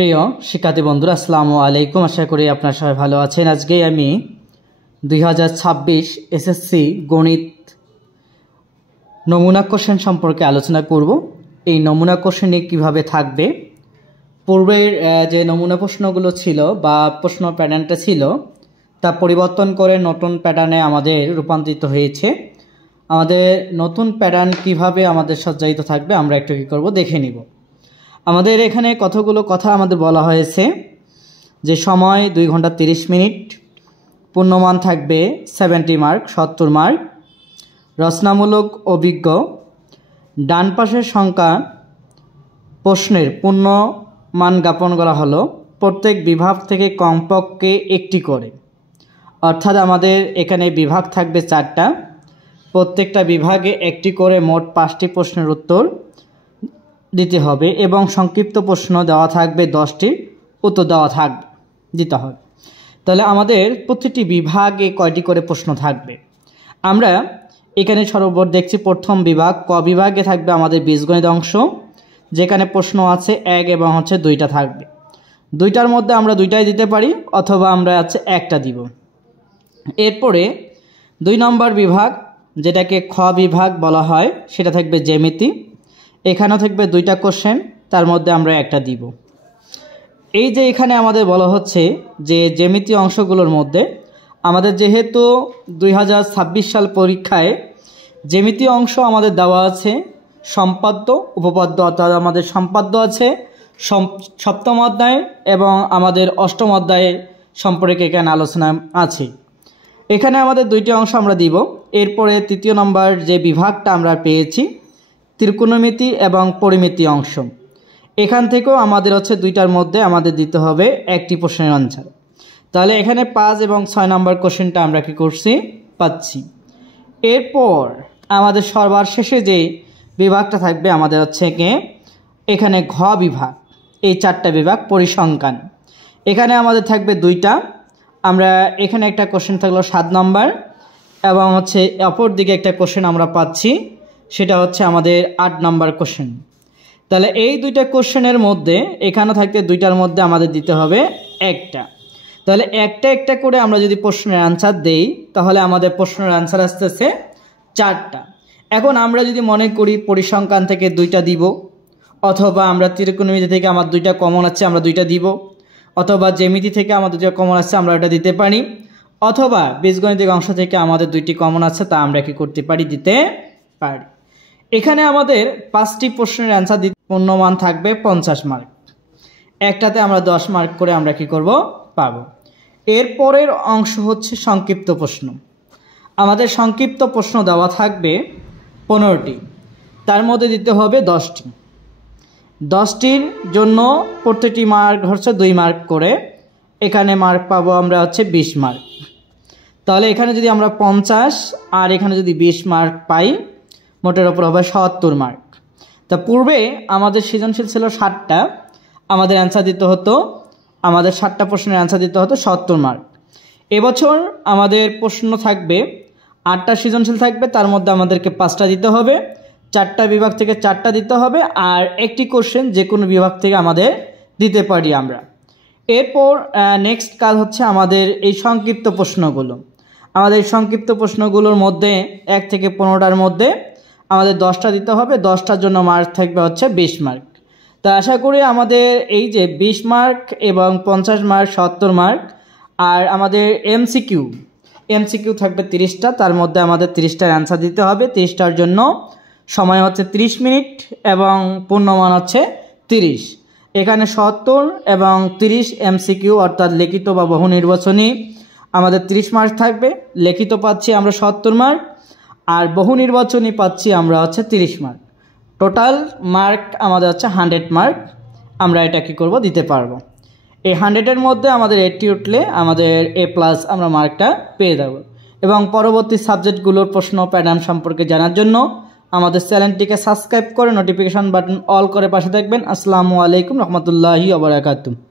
প্রিয় শিক্ষার্থী বন্ধুরা, আসসালামু আলাইকুম। আশা করি আপনারা সবাই ভালো আছেন। আজকে আমি 2026 এসএসসি গণিত নমুনা কোশ্চেন সম্পর্কে আলোচনা করব। এই নমুনা কোশ্চেনে কিভাবে থাকবে, পূর্বের যে নমুনা প্রশ্নগুলো ছিল বা প্রশ্ন প্যাটার্নটা ছিল তা পরিবর্তন করে নতুন প্যাটার্নে আমাদের রূপান্তরিত হয়েছে। আমাদের নতুন প্যাটার্ন কিভাবে আমাদের সজ্জায়িত থাকবে আমরা একটু কী করব দেখে নিব। আমাদের এখানে কতগুলো কথা আমাদের বলা হয়েছে যে সময় 2 ঘন্টা 30 মিনিট, পূর্ণমান থাকবে 70 মার্ক 70 মার্ক, রচনামূলক অভিজ্ঞ, ডান পাশের সংখ্যা প্রশ্নের পূর্ণমান জ্ঞাপন করা হলো প্রত্যেক বিভাগ থেকে কমপক্ষে একটি করে, অর্থাৎ আমাদের এখানে বিভাগ থাকবে 4টা, প্রত্যেকটা বিভাগে একটি করে মোট 5টি প্রশ্নের উত্তর দিতে হবে এবং সংক্ষিপ্ত প্রশ্ন দেওয়া থাকবে 10টি উত্তর দিতে হবে। তাহলে আমাদের প্রতিটি বিভাগে কয়টি করে প্রশ্ন থাকবে? আমরা এখানে সর্বপ্রথম দেখছি প্রথম বিভাগ ক বিভাগে থাকবে আমাদের বীজগণিত অংশ, যেখানে প্রশ্ন আছে 1 এবং 2টা থাকবে। 2টার মধ্যে আমরা 2টাই দিতে পারি অথবা আমরা একটা দিব। এরপরে 2 নম্বর বিভাগ যেটাকে খ বিভাগ বলা হয় সেটা থাকবে জ্যামিতি, এখানেও থাকবে 2টা কোশ্চেন, তার মধ্যে আমরা একটা দিব। এই যে এখানে আমাদের বলা হচ্ছে যে জ্যামিতি অংশগুলোর মধ্যে আমাদের যেহেতু 2026 সাল পরীক্ষায় জ্যামিতি অংশ আমাদের দেওয়া আছে সম্পাদ্য উপপাদ্য, অর্থাৎ আমাদের সম্পাদ্য আছে সপ্তম অধ্যায়ে এবং আমাদের অষ্টম অধ্যায়ে সম্পর্কে এখানে আলোচনা আছে। এখানে আমাদের 2টি অংশ আমরা দিব। এরপরে 3য় নম্বর যে বিভাগটা আমরা পেয়েছি ত্রিকোণমিতি এবং পরিমিতি অংশ, এখান থেকেও আমাদের 2টার মধ্যে আমাদের দিতে হবে একটি প্রশ্নের আনসার। তাহলে এখানে 5 এবং 6 নম্বর কোশ্চেনটা আমরা কি করছি পাচ্ছি। এরপর আমাদের সবার শেষে যে বিভাগটা থাকবে আমাদের এখানে ঘ বিভাগ, এই 4টা বিভাগ পরিসংখ্যান, এখানে আমাদের থাকবে 2টা। আমরা এখানে একটা কোশ্চেন থাকলো 7 নম্বর এবং অপর দিকে একটা কোশ্চেন আমরা পাচ্ছি সেটা আমাদের 8 নম্বর কোশ্চেন। তাহলে এই 2টা কোশ্চেনের মধ্যে এখানে থাকতে 2টার মধ্যে আমাদের দিতে হবে একটা। তাহলে একটা করে আমরা যদি প্রশ্নের আনসার দেই তাহলে আমাদের প্রশ্নের আনসার আসতেছে 4টা। এখন আমরা যদি মনে করি পরিসংখ্যান থেকে 2টা দিব, অথবা আমরা ত্রিকোণমিতি থেকে আমার 2টা কমন আছে আমরা 2টা দিব, অথবা জ্যামিতি থেকে আমাদের 2টা কমন আছে আমরা এটা দিতে পারি, অথবা বীজগণিতিক অংশ থেকে আমাদের 2টি কমন আছে তা আমরা কি করতে পারি দিতে পারি। এখানে আমাদের 5টি প্রশ্নের অ্যান্সার দিতে পূর্ণমান থাকবে 50 মার্ক, একটাতে আমরা 10 মার্ক করে আমরা কি করব পাবো। এরপরের অংশ সংক্ষিপ্ত প্রশ্ন। আমাদের সংক্ষিপ্ত প্রশ্ন দেওয়া থাকবে 15টি, তার মধ্যে দিতে হবে 10টি। 10টির জন্য প্রতিটি মার্ক 2 মার্ক করে, এখানে মার্ক পাবো আমরা 20 মার্ক। তাহলে এখানে যদি আমরা 50 আর এখানে যদি 20 মার্ক পাই, মোটের ওপর হবে 70 মার্ক। তা পূর্বে আমাদের সৃজনশীল ছিল 60টা, আমাদের অ্যান্সার দিতে হতো আমাদের 60টা প্রশ্নের অ্যান্সার দিতে হতো 70 মার্ক। এবছর আমাদের প্রশ্ন থাকবে 8টা সৃজনশীল থাকবে, তার মধ্যে আমাদেরকে 5টা দিতে হবে, 4টা বিভাগ থেকে 4টা দিতে হবে, আর একটি কোশ্চেন যে কোনো বিভাগ থেকে আমাদের দিতে পারি আমরা। এরপর নেক্সট কাজ আমাদের এই সংক্ষিপ্ত প্রশ্নগুলো। আমাদের এই সংক্ষিপ্ত প্রশ্নগুলোর মধ্যে 1 থেকে 15টার মধ্যে আমাদের 10টা দিতে হবে, 10টার জন্য মার্ক থাকবে 20 মার্ক। তা আশা করি আমাদের এই যে 20 মার্ক এবং 50 মার্ক 70 মার্ক, আর আমাদের এমসিকিউ থাকবে 30টা, তার মধ্যে আমাদের 30টার অ্যান্সার দিতে হবে। 30টার জন্য সময় 30 মিনিট এবং পূর্ণমান 30। এখানে 70 এবং 30 এমসিকিউ অর্থাৎ লিখিত বা বহু নির্বাচনী আমাদের 30 মার্ক থাকবে। লিখিত পাচ্ছি আমরা 70 মার্ক আর বহু নির্বাচনী পাচ্ছি আমরা 30 মার্ক। টোটাল মার্ক আমাদের 100 মার্ক। আমরা এটা কি করব দিতে পারবো। এই 100-এর মধ্যে আমাদের 80 উঠলে আমাদের A+ আমরা মার্কটা পেয়ে যাব। এবং পরবর্তী সাবজেক্টগুলোর প্রশ্ন প্যাটার্ন সম্পর্কে জানার জন্য আমাদের চ্যানেলটিকে সাবস্ক্রাইব করে নোটিফিকেশন বাটন অল করে পাশে থাকবেন। আসসালামু আলাইকুম রহমতুল্লাহি ওয়া বারাকাতুহু।